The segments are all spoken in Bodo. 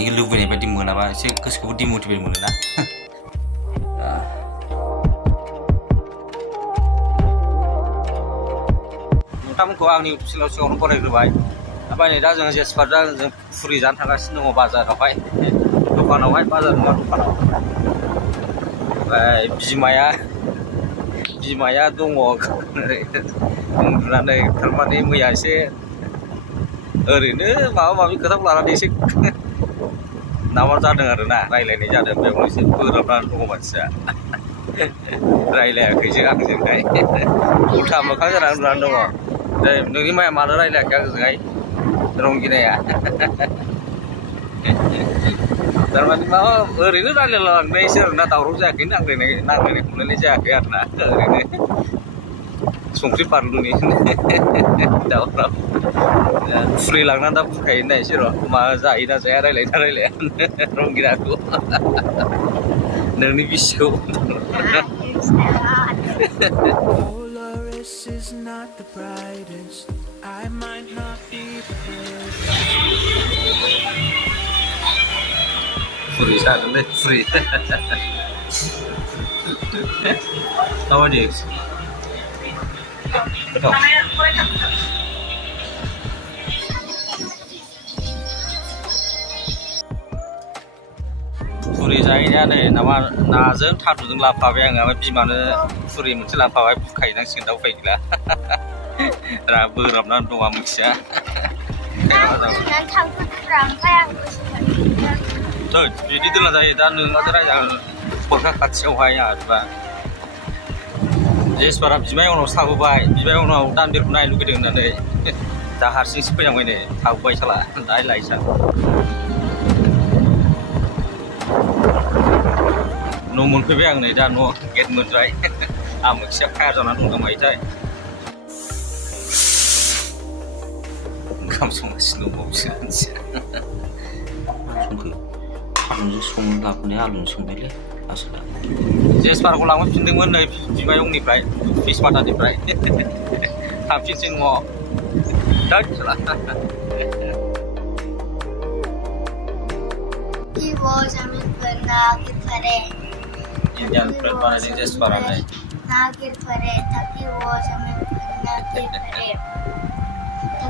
नोंनि लुबैनाय बायदि मोनाबा एसे गोसोखौबो डिमटिभेट मोनो ना नोंथांमोनखौ आंनि फिल्डआव सिगाङावनो फरायग्रोबाय ओमफ्राय नै दा जोङो जेसपार दा जों फुरि जानो थांगासिनो दङ बाजारावहाय दखानावहाय बाजार नङा दखानाव ओमफ्राय बिमाया दङ उन्दुनानै थारमाने मैया एसे ओरैनो माबा माबि खोथाखौ लानानै एसे नामा जादों आरोना रायलायनाय जादों बेयावनो एसे बोराबनानै दङ मानसिया रायलायाखैसो आंजोंहाय उल्था मोखां जानानै उन्दुनानै दङ नोंनि माया मानो रायलायाखै आंजोंहाय रंगिनाया थारमाने माबा ओरैनो रायलायलांनायसो आरोना दावराव जायाखै नांलायनाय खमलायनाय जायाखै आरोना ओरैनो संख्रि बानलुनि दावराव फुरि लांनानै दा बुरखायो नायसै र' मा जायो ना जाया रायलायना रायलाया रंगिनाखौ नोंनि बिसिखौ फुरि जागोनलै फुरि माबायदि गोथाव फुरि जाहैनाया नै नामा नाजों थादुजों लाफाबाय आङो ओमफ्राय बिमानो फुरि मोनसे लाफाबाय बुखाहैनांसिगोन दा उफाय गैला बोराबनानै दं आमोखिया बिदि दोनला जायो दा नोंनासो रायजा फरखा खाथियावहाय आरोबा जेसबारा बिमाय उनाव थाबोबाय बिमाय उनाव दानबिरखौ नायनो लुगैदों होननानै दा हारसिंसो फैनांबाय नै थाबोबाय साला दाहाय लायसा न' मोनफैबाय आं नै दा न' गेट मोनबाय आमोखिया खाया जानानै दंदांबायथाय ओंखाम संगासिनो दं बिसोर मानसिया आलुजों संनो लाबोनाय आलुजों संबायलै आसोला जेसबारखौ लांफैफिनदोंमोन नै बिमायंनिफ्राय फिस माथानिफ्राय थांफिनसै न'आव Indian friend बानायदों जेसबारानो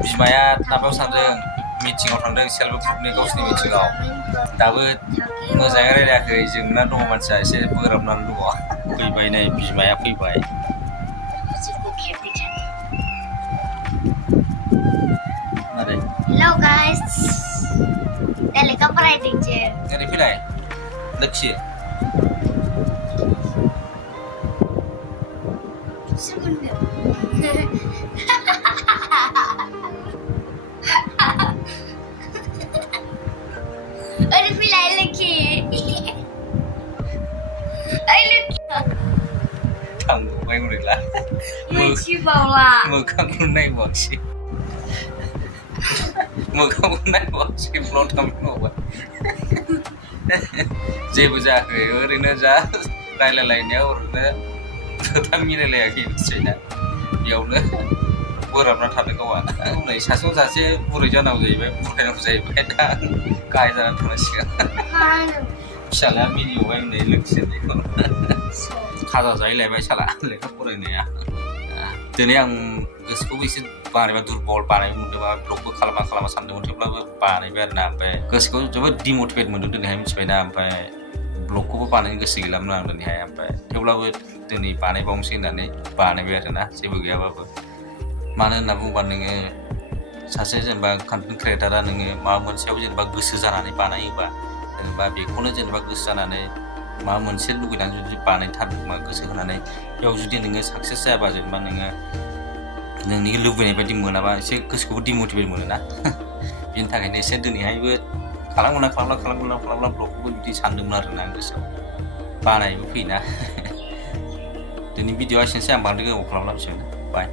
बिमाया माबायाव थांदों मिटिङाव थांदों सेल्फ हेल्प ग्रुपनि गावसिनि मिटिङाव दाबो मोजाङै रायलायाखै जोंना दङ मानसिया एसे बोराबनानै दङ फैबाय नै बिमाया फैबाय Hello guys, dari kapan riding je? Dari pilai, leksi. Sebenarnya. Ada pilai lagi. Ayo. Tangguh, baik udah. Lucu banget. Mukaku naik boxy. Mukaku naik boxy belum tampil जेबो जायाखै ओरैनो जा रायलायलायनायाव ओरैनो खोथा मिलायलायाखै मिथिबायना बेयावनो बोराबना थादों गावआ नै सासेयाव सासे बुरै जानांगौ जाहैबाय बुरखायनांगौ जाहैबाय दा गाहाय जानानै थांनांसिगोन फिसालाया मिनिबाय नै लोगोसेनिखौ खाजा जाहैलायबाय साला लेखा फरायनाया दिनै आं गोसोखौबो एसे बानायबा दुरबल बानाय मोनदोंबा ब्लगबो खालामा सानदोंमोन थेवब्लाबो बानायबाय आरोना ओमफ्राय गोसोखौ जोबोद डिमटिभेट मोनदों दिनैहाय मिथिबायना ओमफ्राय ब्लगखौबो बानायनो गोसो गैलामोन आं दिनैहाय ओमफ्राय थेवब्लाबो दिनै बानायबावनोसै होननानै बानायबाय आरोना जेबो गैयाबाबो मानो होनना बुङोबा नोङो सासे जेनेबा कन्टेन्ट क्रियेटारा नोङो माबा मोनसेयाव जेनेबा गोसो जानानै बानायोबा जेनेबा बेखौनो जेनेबा गोसो जानानै माबा मोनसे लुगैनानै जुदि बानायथारदोंबा गोसो होनानै बेयाव जुदि नोङो साक्सेस जायाबा जेनेबा नोङो नोंनि लुबैनाय बायदि मोनाबा एसे गोसोखौबो डिमटिभेट मोनोना बिनि थाखायनो एसे दिनैहायबो खालामला ब्लगखौबो बिदि सानदोंमोन आरोना आं गोसोआव बानायबो फैयोना दिनै भिडिअआ एसेनोसै आं बांद्राय गोबाव खालामला बिसोर बाय